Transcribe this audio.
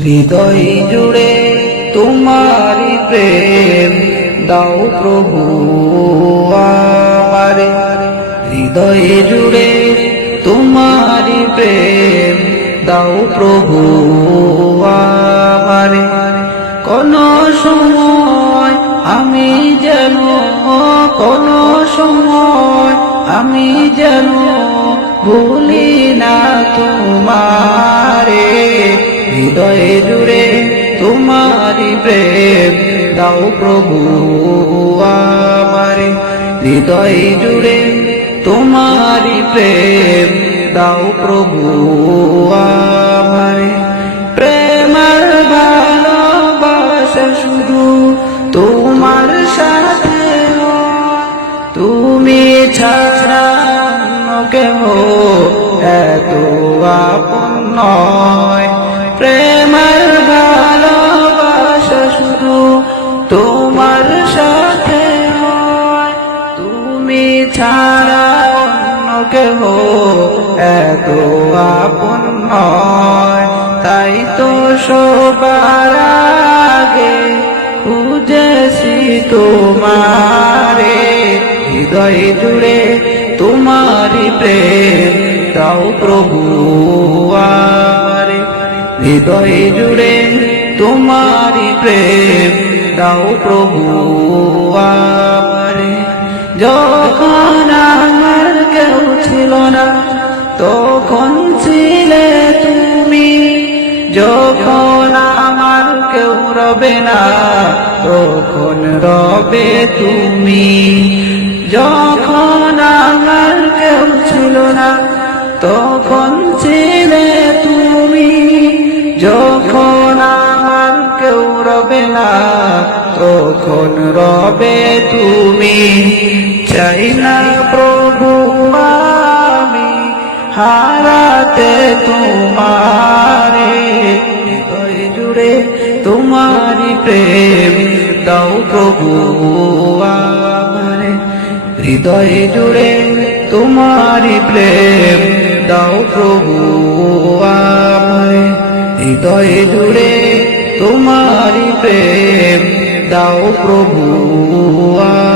হৃদয় জুড়ে তোমারি প্রেম দাও প্রভু আমারে। হৃদয় জুড়ে তোমারি প্রেম দাও প্রভু আমারে। কোন সময় আমি যেন কোন সময় আমি যেন ভুলি না তোমারে। হৃদয় জুড়ে তোমারি প্রেম দাও প্রভু আমারে। হৃদয় জুড়ে তোমারি প্রেম দাও প্রভু আমারে। প্রেমের ভালোবাসা শুধু তোমার সাথে, তুমি ছাড়া অন্য কেহ এত আপন নয়। প্রেমের ভালোবাসা শুধু তোমার সাথে হয়, তুমি ছাড়া অন্য কেহ এত আপন নয়। তাই তো সবার আগে খুঁজেছি তোমারে। হৃদয় জুড়ে তোমারি প্রেম দাও প্রভু আমারে। হৃদয় জুড়ে তোমারি প্রেম দাও প্রভু আমারে। যখন আমার কেউ ছিল না তখন ছিলে তুমি, যখন আমার কেউ রবে না তখন রবে তুমি। যখন আমার কেউ ছিল না তখন ছিলে তুমি, যখন আমার কেউ রবে না তখন রবে তুমি। চাই না প্রভু আমি হারাতে তোমারে। হৃদয় জুড়ে তোমারি প্রেম দাও প্রভু আমারে। হৃদয় জুড়ে তোমারি প্রেম দাও প্রভু আমারে। হৃদয় জুড়ে তোমারি প্রেম দাও প্রভু আমারে।